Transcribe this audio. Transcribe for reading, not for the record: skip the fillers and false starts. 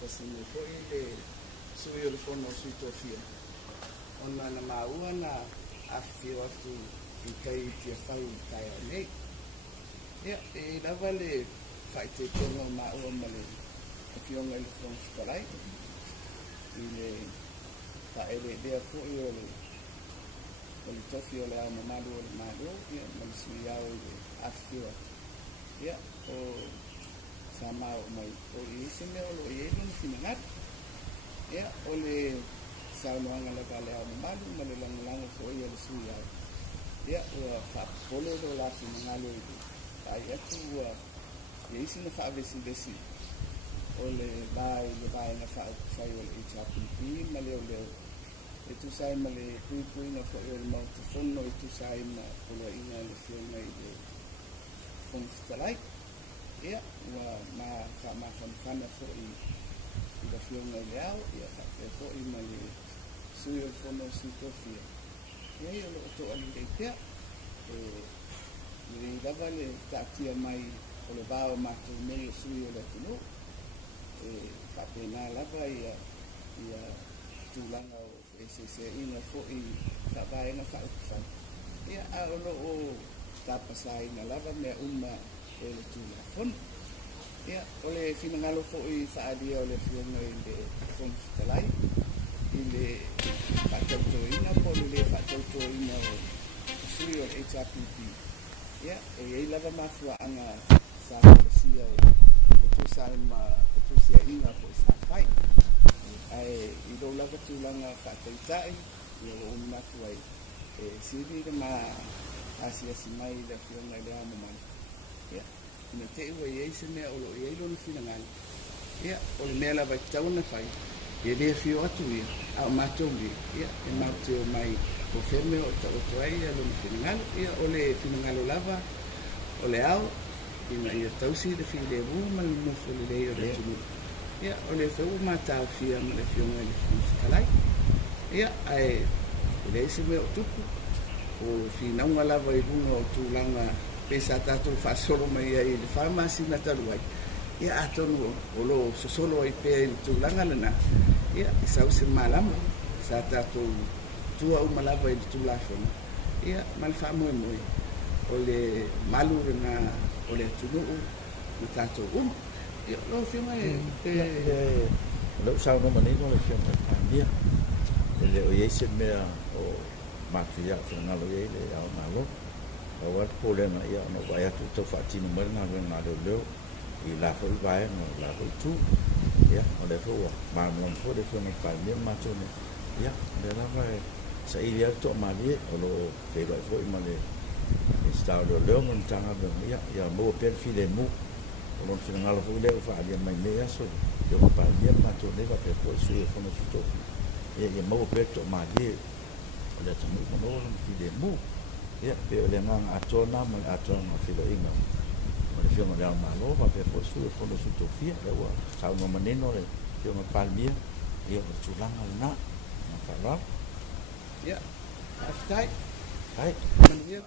tasine fo'i le sui o le fono sui tofia. Ona na maua na afio atu I kai tia whau I tai au nei. Ia, e lava le whaite tonga maua ma le afionga I le fono fitalai. I le whaere lea fo'i o le tofi o le au mamalu o le malu. Ia, ma le sui au I le afio atu. Ia, o sa mau mai o isi me o lo ielun finangat. Ia, o le saunoanga le vale au mamalu ma le langalango fo'i o le sui au. Ia, ua whapolo do la finangalo I le. Tai atu ua isi na whaavesi-vesi o le vai na whai o le HRPP ma leo leo. E tu sai ma le pui na fo'i o le mautafono e tu sai ma polo ina le fionga I le fono fitalai. Ia, ua ma whanwhana fo'i I la fionga I le au, ia whake fo'i ma le sui o le fono sui tofia. Ia I o lo oto ali le pia, le lava le tātia mai o le vāo mātou nei o sui o le tunu, whapena lava ia tūlanga o ina fo'i whawaenga whaukufan. Ia a o lo o tāpasaina lava mea uma e le tūla fon. Ia, o le finangalo fo'i whaadia o le fionga I le fono fitalai. I le whakautoina po le whakautoina o sui o HRPP. Ia, e ei lava mafuaanga sa policia o tusia inga po sa whai. Ai, I do lava tūlanga whakaitai, I o umatu ai. E siri le ma asiasi mai le fionga I le au mamani. Ia, ina te ua I eise mea o lo I eilo na finangani. Ia, o le mea lava I tauna whai. Ia lea fio atu ia, au mātou ia. Ia, e mātou mai o wheme o ta oto ai a lo na finangalo. Ia, o le finangalo lava, o le au, ia tausi le fi le wu ma le mufo le lei o le tunu. Ia, o le whau mātau fia ma le fionga I le fono fitalai. Ia, ai, o le isi mea o tuku, o finaunga lava I lunga o tūlanga pesa tātou whasoro mai ai le whamasi na taruai. Ia atonu o lo sosolo ai pēr I tūlanga lana. Ia, I sausi malama, sa tātou tua umalava I le tūlafona. Ia, mal whamoe moe. O le malu na o le tunuu na tātou Ia, lo whiunga Lau sao no manino le whiunga pānia. Le o yeise mea o mātu ia whanalo iei le au malo. O wat pōlena ia no vai atu tau whaatino mara nā ngā leo I la whau vai no la whau tū. Ia, o le whau māmulam fo le whiunga pānia mātu ne. Ia, le lawa e sa ili au tō mālie o lo whewai fo I ma le stau leo mon tanga ia, ia mua pēr fi le mū. O lon finangalo fo leo whaalia mai mea so. Ia ma pānia mātu ne wa pēr fo sui e whono sutofi. Ia mua pēr tō mālie o le tamu mono o lon fi le mū. Ia, pe o le nganga atona mai atona filo inga. O le whiunga leo malo, wa pe fo sui e whono sutofia. Ia ua saunga maneno le whiunga palmia. Ia o tūlanga na. Na wharau. Ia, aftai. Hai. Mania